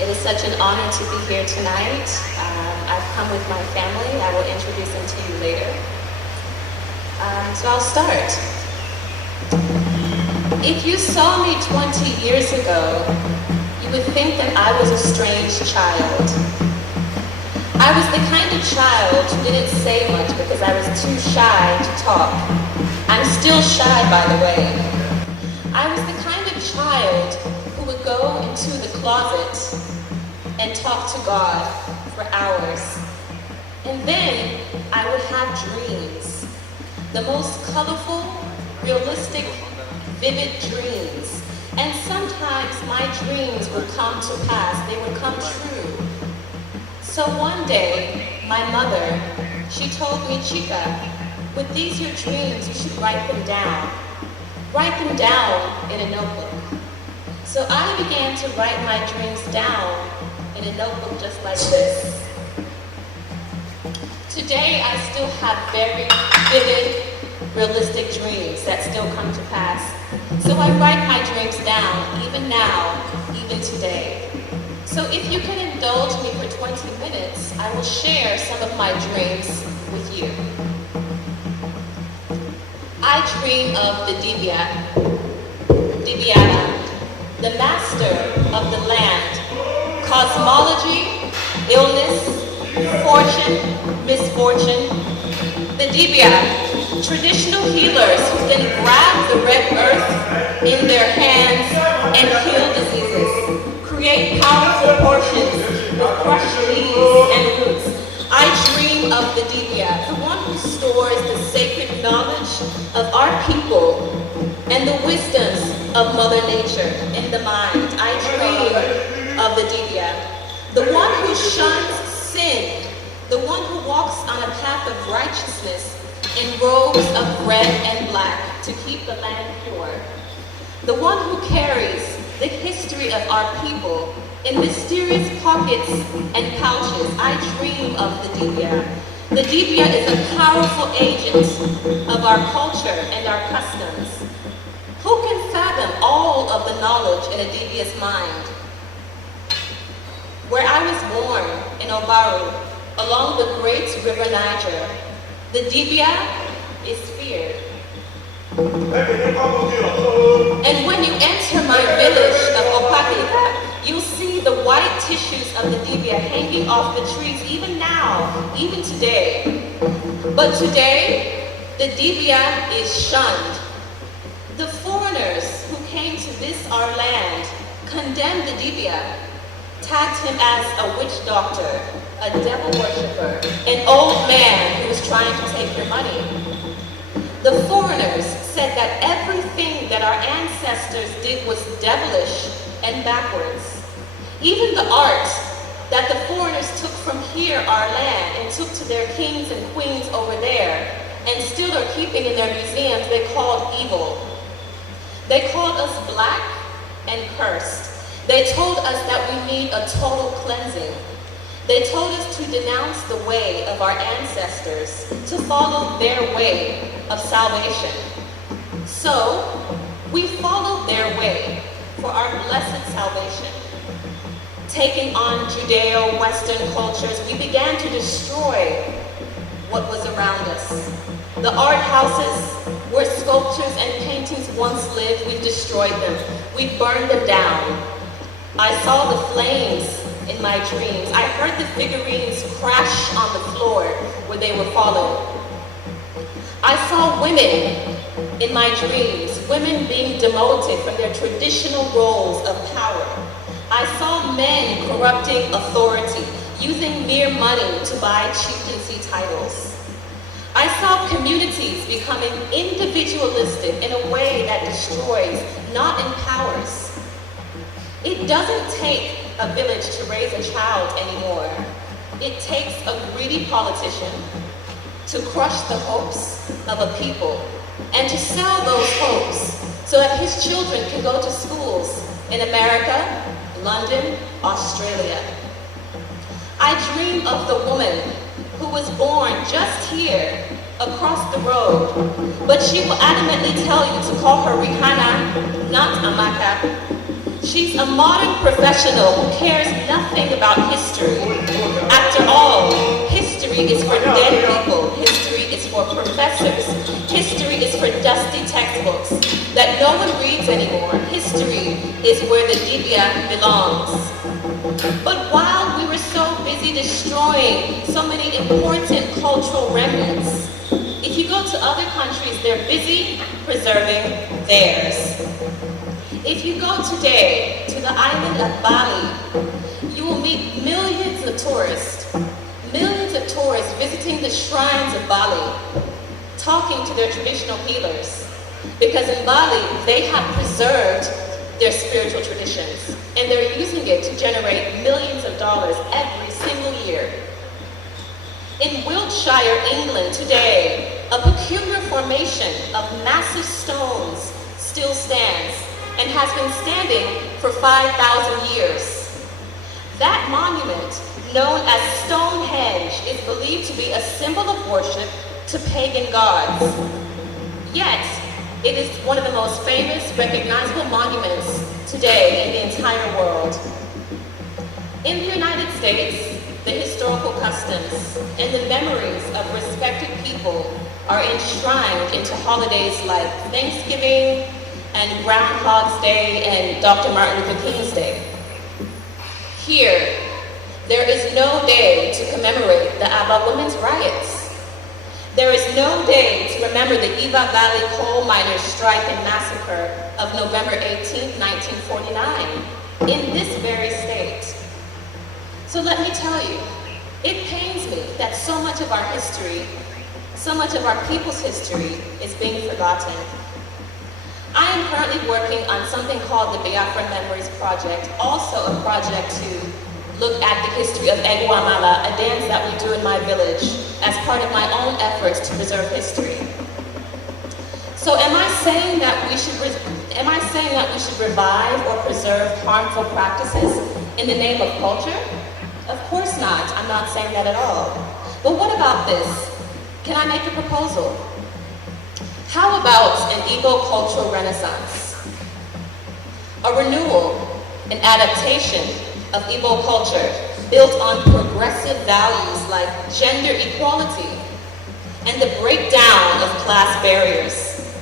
It is such an honor to be here tonight. I've come with my family. I will introduce them to you later. So I'll start. If you saw me 20 years ago, you would think that I was a strange child. I was the kind of child who didn't say much because I was too shy to talk. I'm still shy, by the way. I was the kind of child who would go into the closet and talk to God for hours. And then I would have dreams. The most colorful, realistic, vivid dreams. And sometimes my dreams would come to pass. They would come true. So one day, my mother, she told me, Chica, with these your dreams, you should write them down. Write them down in a notebook. So I began to write my dreams down in a notebook just like this. Today, I still have very vivid, realistic dreams that still come to pass. So I write my dreams down, even now, even today. So if you can indulge me for 20 minutes, I will share some of my dreams with you. I dream of the Dibiana, the master of the land, cosmology, illness, fortune, misfortune. The Dibia, traditional healers who can grab the red earth in their hands and heal diseases, create powerful portions with crushed leaves and roots. I dream of the Dibia, the one who stores the sacred knowledge of our people and the wisdoms of Mother Nature in the mind. I dream of the Dibia, the one who shuns sin, the one who walks on a path of righteousness in robes of red and black to keep the land pure, the one who carries the history of our people in mysterious pockets and pouches. I dream of the Dibia. The Dibia is a powerful agent of our culture and our customs. Who can fathom all of the knowledge in a Dibia's mind? Where I was born, in Obaru, along the great river Niger, the Dibia is feared. And when you enter my village of Opakika, you'll see the white tissues of the Dibia hanging off the trees, even now, even today. But today, the Dibia is shunned. The foreigners who came to this our land condemned the Dibia, tagged him as a witch doctor, a devil worshiper, an old man who was trying to take your money. The foreigners said that everything that our ancestors did was devilish and backwards. Even the art that the foreigners took from here, our land, and took to their kings and queens over there, and still are keeping in their museums, they called evil. They called us black and cursed. They told us that we need a total cleansing. They told us to denounce the way of our ancestors, to follow their way of salvation. So, we followed their way for our blessed salvation. Taking on Judeo-Western cultures, we began to destroy what was around us. The art houses where sculptures and paintings once lived, we've destroyed them. We've burned them down. I saw the flames in my dreams. I heard the figurines crash on the floor where they were falling. I saw women in my dreams, women being demoted from their traditional roles of power. I saw men corrupting authority, using mere money to buy chieftaincy titles. I saw communities becoming individualistic in a way that destroys, not empowers. It doesn't take a village to raise a child anymore. It takes a greedy politician to crush the hopes of a people and to sell those hopes so that his children can go to schools in America, London, Australia. I dream of the woman who was born just here across the road, but she will adamantly tell you to call her Rihanna, not Amaka. She's a modern professional who cares nothing about history. After all, history is for dead people. History is for professors. History is for dusty textbooks that no one reads anymore. History is where the Libya belongs. But while we were so busy destroying so many important cultural remnants, if you go to other countries, they're busy preserving theirs. If you go today to the island of Bali, you will meet millions of tourists visiting the shrines of Bali, talking to their traditional healers. Because in Bali, they have preserved their spiritual traditions, and they're using it to generate millions of dollars every single year. In Wiltshire, England, today, a peculiar formation of massive stones still stands and has been standing for 5,000 years. That monument, known as Stonehenge, is believed to be a symbol of worship to pagan gods. Yet, it is one of the most famous, recognizable monuments today in the entire world. In the United States, the historical customs and the memories of respected people are enshrined into holidays like Thanksgiving and Groundhog's Day and Dr. Martin Luther King's Day. Here, there is no day to commemorate the Aba women's riots. There is no day to remember the Eva Valley coal miners' strike and massacre of November 18, 1949, in this very state. So let me tell you, it pains me that so much of our history, so much of our people's history is being forgotten. I am currently working on something called the Biafra Memories Project, also a project to look at the history of Eguamala, a dance that we do in my village as part of my own efforts to preserve history. So am I saying that we should revive or preserve harmful practices in the name of culture? Of course not. I'm not saying that at all. But what about this? Can I make a proposal? How about an Igbo cultural renaissance? A renewal, an adaptation of Igbo culture built on progressive values like gender equality and the breakdown of class barriers.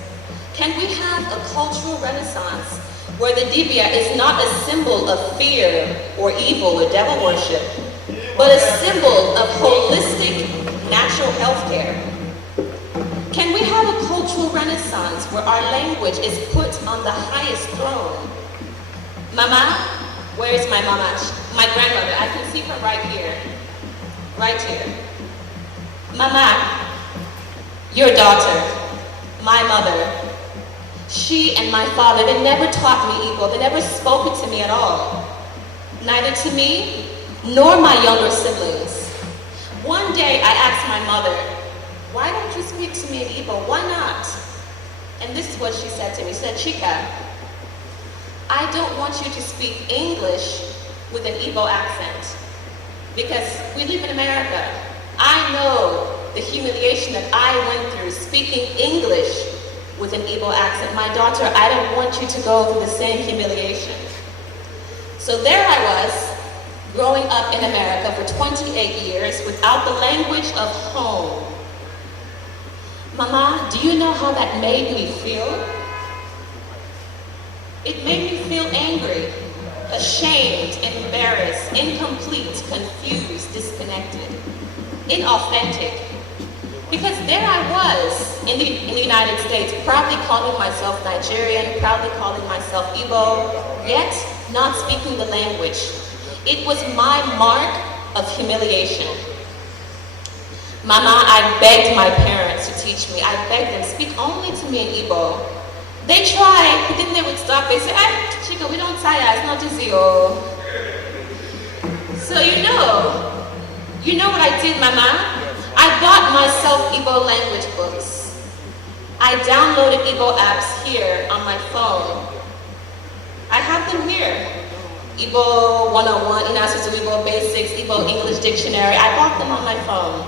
Can we have a cultural renaissance where the Dibia is not a symbol of fear or evil or devil worship, but a symbol of holistic natural health care? Can we have a cultural renaissance where our language is put on the highest throne? Mama, where is my mama? My grandmother, I can see her right here. Right here. Mama, your daughter, my mother, she and my father, they never taught me Igbo. They never spoke it to me at all. Neither to me, nor my younger siblings. One day I asked my mother, why don't you speak to me in Igbo? Why not? And this is what she said to me. She said, Chika, I don't want you to speak English with an Igbo accent because we live in America. I know the humiliation that I went through speaking English with an Igbo accent. My daughter, I don't want you to go through the same humiliation. So there I was, growing up in America for 28 years without the language of home. Mama, do you know how that made me feel? It made me feel angry, ashamed, embarrassed, incomplete, confused, disconnected, inauthentic. Because there I was in the United States, proudly calling myself Nigerian, proudly calling myself Igbo, yet not speaking the language. It was my mark of humiliation. Mama, I begged my parents to teach me. I begged them, speak only to me in Igbo. They tried, but then they would stop. They said, Chica, we don't say that, it's not easy. So you know what I did, Mama? I bought myself Igbo language books. I downloaded Igbo apps here on my phone. I have them here. Igbo 101, Inasu Igbo Basics, Igbo English Dictionary. I bought them on my phone.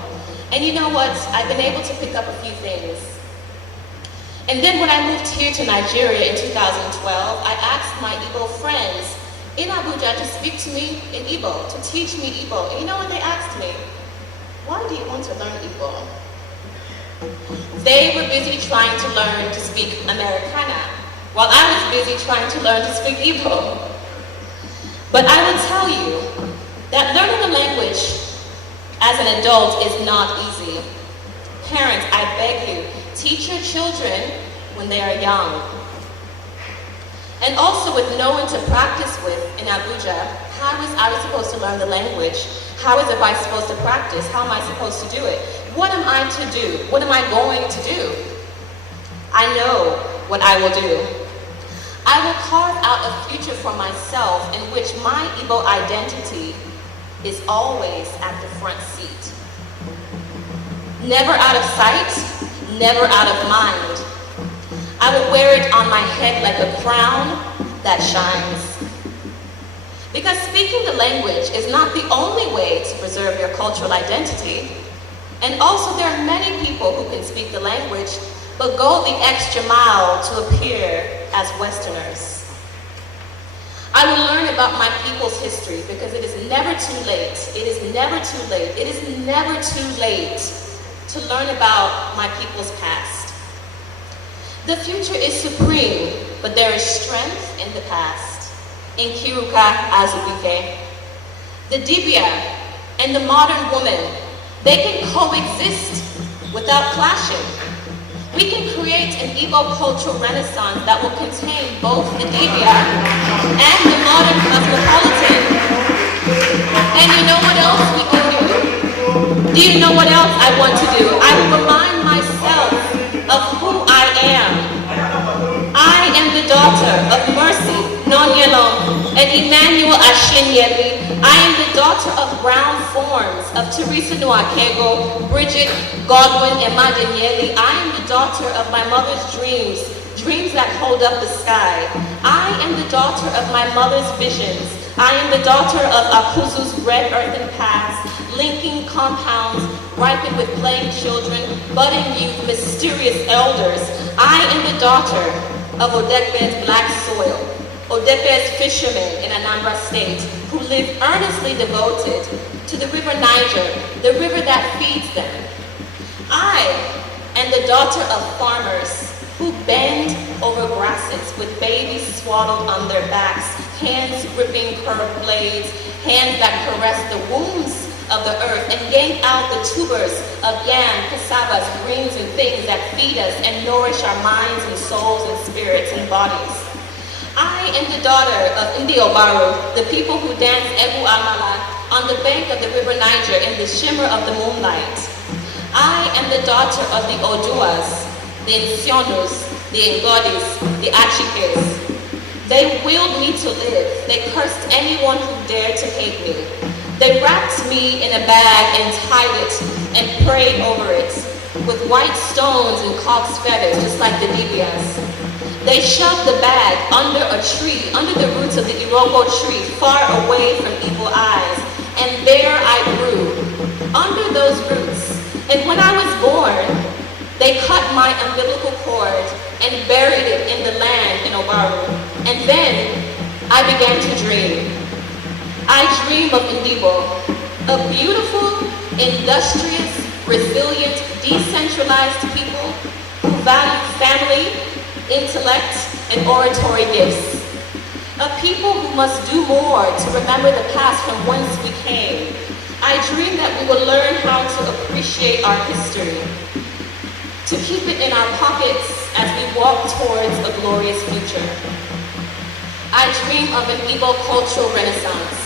And you know what? I've been able to pick up a few things. And then when I moved here to Nigeria in 2012, I asked my Igbo friends in Abuja to speak to me in Igbo, to teach me Igbo. And you know what they asked me? Why do you want to learn Igbo? They were busy trying to learn to speak Americana, while I was busy trying to learn to speak Igbo. But I will tell you that learning a language as an adult is not easy. Parents, I beg you, teach your children when they are young. And also with no one to practice with in Abuja, how is I supposed to learn the language? How is I supposed to practice? How am I supposed to do it? What am I to do? What am I going to do? I know what I will do. I will carve out a future for myself in which my Igbo identity is always at the front seat. Never out of sight, never out of mind. I will wear it on my head like a crown that shines. Because speaking the language is not the only way to preserve your cultural identity. And also there are many people who can speak the language, but go the extra mile to appear as Westerners. I will learn about my people's history because it is never too late. It is never too late. It is never too late to learn about my people's past. The future is supreme, but there is strength in the past. NKIRUKA, AZUBUIKE. The Dibia and the modern woman, they can coexist without clashing. We can create an Igbo cultural renaissance that will contain both the Dibia and the modern cosmopolitan. And you know what else we can do? Do you know what else I want to do? I will remind myself of who I am. I am the daughter of Mercy, Nonyelom, and Emmanuel Ashinyeli. I am the daughter of brown forms of Teresa Nwakego, Bridget Godwin, and Madanyeli. I am the daughter of my mother's dreams, dreams that hold up the sky. I am the daughter of my mother's visions. I am the daughter of Akuzu's red earthen paths, linking compounds, ripened with playing children, budding youth, mysterious elders. I am the daughter of Odepe's black soil, Odepe's fishermen in Anambra State, who live earnestly devoted to the river Niger, the river that feeds them. I am the daughter of farmers who bend over grasses with babies swaddled on their backs, hands gripping curved blades, hands that caress the wombs of the earth and yank out the tubers of yam, cassavas, greens, and things that feed us and nourish our minds and souls and spirits and bodies. I am the daughter of Ndiobaru, the people who dance Ebu Amala on the bank of the river Niger in the shimmer of the moonlight. I am the daughter of the Oduas, the Nsionus, the Ngodis, the Achikes. They willed me to live. They cursed anyone who dared to hate me. They wrapped me in a bag and tied it and prayed over it with white stones and cock's feathers, just like the Dibias. They shoved the bag under a tree, under the roots of the Iroko tree, far away from evil eyes. And there I grew, under those roots. And when I was born, they cut my umbilical cord and buried it in the land in Obaru. And then I began to dream. I dream of Ndibo, a beautiful, industrious, resilient, decentralized people who value family, intellect, and oratory gifts. A people who must do more to remember the past from whence we came. I dream that we will learn how to appreciate our history, to keep it in our pockets as we walk towards a glorious future. I dream of an Igbo cultural renaissance,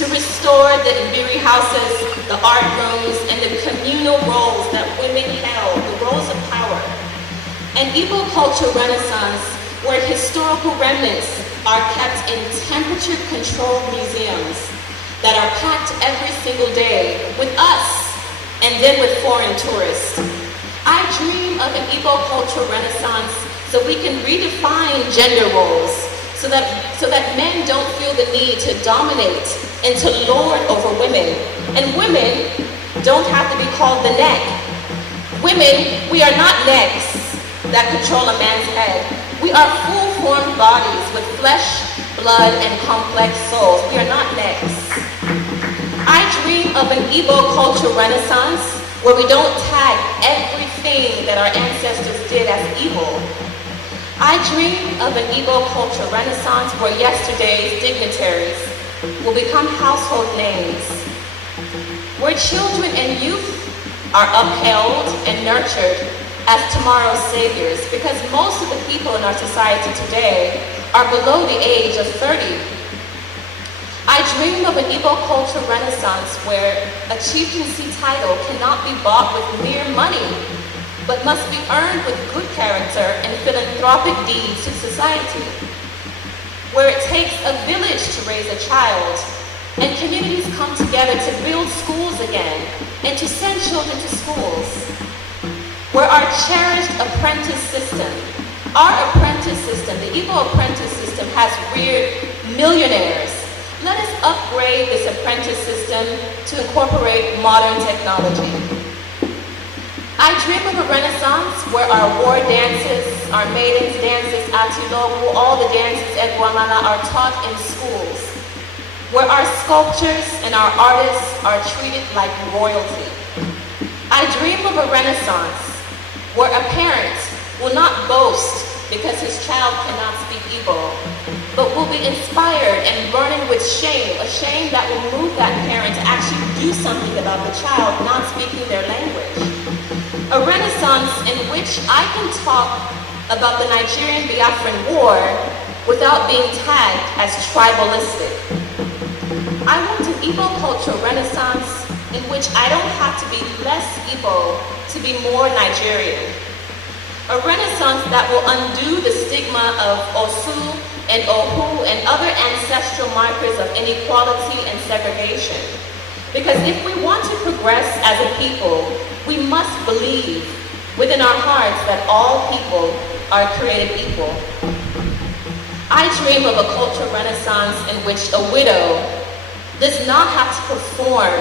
to restore the Mbiri houses, the art rooms, and the communal roles that women held, the roles of power. An Igbo cultural renaissance where historical remnants are kept in temperature-controlled museums that are packed every single day with us and then with foreign tourists. I dream of an Igbo cultural renaissance so we can redefine gender roles, so that men don't feel the need to dominate and to lord over women. And women don't have to be called the neck. Women, we are not necks. that control a man's head. We are full-formed bodies with flesh, blood, and complex souls. We are not necks. I dream of an Igbo culture renaissance where we don't tag everything that our ancestors did as evil. I dream of an Igbo culture renaissance where yesterday's dignitaries will become household names, where children and youth are upheld and nurtured as tomorrow's saviors, because most of the people in our society today are below the age of 30. I dream of an Igbo culture renaissance where a chieftaincy title cannot be bought with mere money, but must be earned with good character and philanthropic deeds to society, where it takes a village to raise a child, and communities come together to build schools again and to send children to schools, where our cherished apprentice system, the Igbo apprentice system has reared millionaires. Let us upgrade this apprentice system to incorporate modern technology. I dream of a renaissance where our war dances, our maidens dances, Atilogu, all the dances at Guamana are taught in schools, where our sculptures and our artists are treated like royalty. I dream of a renaissance where a parent will not boast because his child cannot speak Igbo, but will be inspired and burning with shame, a shame that will move that parent to actually do something about the child not speaking their language. A renaissance in which I can talk about the Nigerian Biafran War without being tagged as tribalistic. I want an Igbo cultural renaissance in which I don't have to be less Igbo to be more Nigerian. A renaissance that will undo the stigma of Osu and Ohu and other ancestral markers of inequality and segregation. Because if we want to progress as a people, we must believe within our hearts that all people are created equal. I dream of a cultural renaissance in which a widow does not have to perform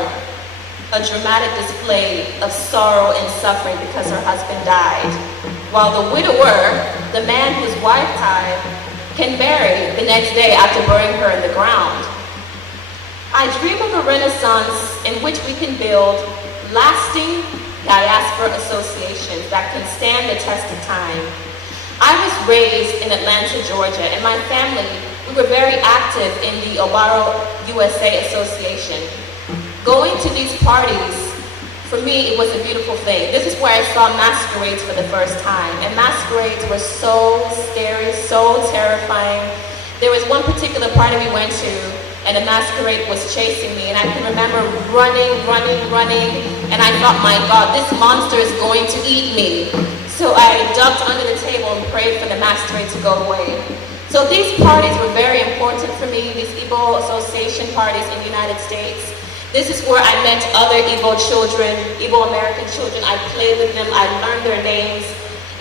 a dramatic display of sorrow and suffering because her husband died, while the widower, the man whose wife died, can bury the next day after burying her in the ground. I dream of a renaissance in which we can build lasting diaspora associations that can stand the test of time. I was raised in Atlanta, Georgia, and my family, we were very active in the Obaro USA Association. Going to these parties, for me, it was a beautiful thing. This is where I saw masquerades for the first time, and masquerades were so scary, so terrifying. There was one particular party we went to, and a masquerade was chasing me, and I can remember running, and I thought, my God, this monster is going to eat me. So I ducked under the table and prayed for the masquerade to go away. So these parties were very important for me, these Igbo association parties in the United States. This is where I met other Igbo children, Igbo American children. I played with them, I learned their names.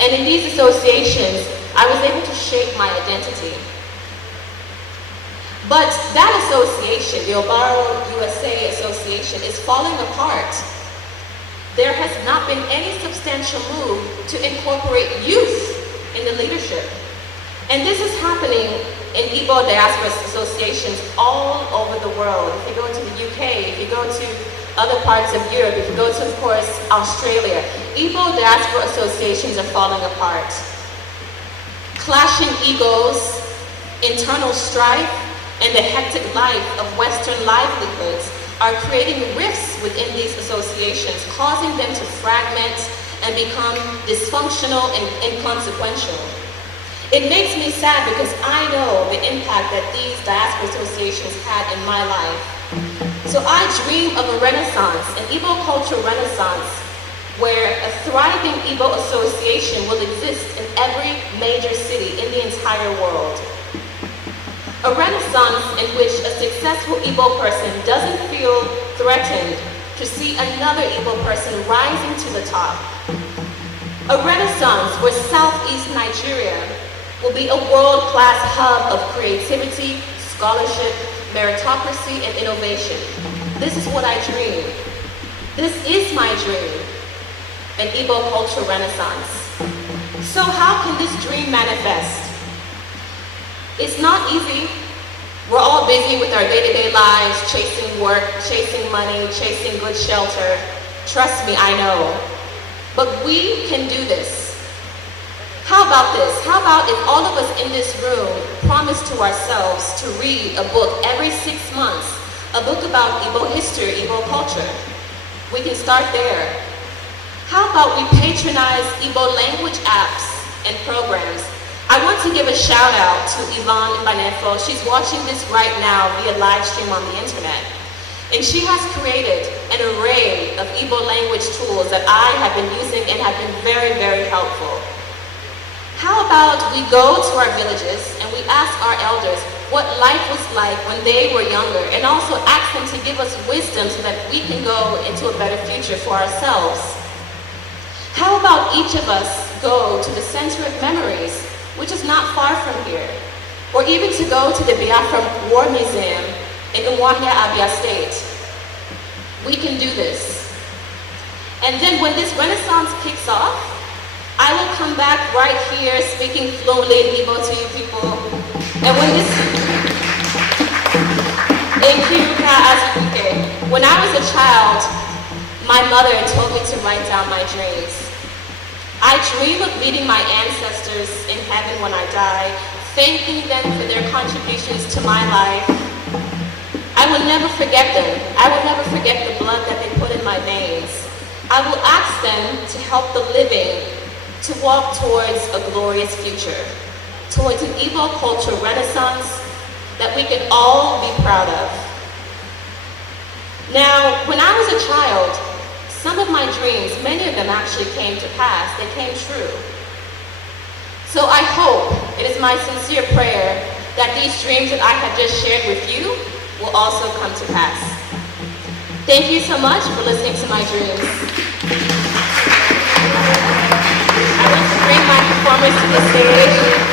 And in these associations, I was able to shape my identity. But that association, the Obaro USA Association, is falling apart. There has not been any substantial move to incorporate youth in the leadership. And this is happening in Igbo diaspora associations all over the world. If you go to the UK, if you go to other parts of Europe, if you go to, of course, Australia, Igbo diaspora associations are falling apart. Clashing egos, internal strife, and the hectic life of Western livelihoods are creating rifts within these associations, causing them to fragment and become dysfunctional and inconsequential. It makes me sad because I know the impact that these diaspora associations had in my life. So I dream of a renaissance, an Igbo cultural renaissance, where a thriving Igbo association will exist in every major city in the entire world. A renaissance in which a successful Igbo person doesn't feel threatened to see another Igbo person rising to the top. A renaissance where Southeast Nigeria will be a world-class hub of creativity, scholarship, meritocracy, and innovation. This is what I dream. This is my dream, an Igbo cultural renaissance. So how can this dream manifest? It's not easy. We're all busy with our day-to-day lives, chasing work, chasing money, chasing good shelter. Trust me, I know. But we can do this. How about this? How about if all of us in this room promise to ourselves to read a book every 6 months, a book about Igbo history, Igbo culture? We can start there. How about we patronize Igbo language apps and programs? I want to give a shout out to Yvonne Mbanefo. She's watching this right now via live stream on the internet. And she has created an array of Igbo language tools that I have been using and have been very, very helpful. How about we go to our villages and we ask our elders what life was like when they were younger, and also ask them to give us wisdom so that we can go into a better future for ourselves. How about each of us go to the Center of Memories, which is not far from here, or even to go to the Biafra War Museum in Umuahia, Abia State? We can do this. And then when this Renaissance kicks off, I will come back right here speaking fluently in Igbo to you people. And when this NKIRUKA, AZUBUIKE, when I was a child, my mother told me to write down my dreams. I dream of meeting my ancestors in heaven when I die, thanking them for their contributions to my life. I will never forget them. I will never forget the blood that they put in my veins. I will ask them to help the living to walk towards a glorious future, towards an Igbo culture renaissance that we can all be proud of. Now, when I was a child, some of my dreams, many of them actually came to pass. They came true. So I hope, it is my sincere prayer, that these dreams that I have just shared with you will also come to pass. Thank you so much for listening to my dreams. I want to bring my performers to the stage.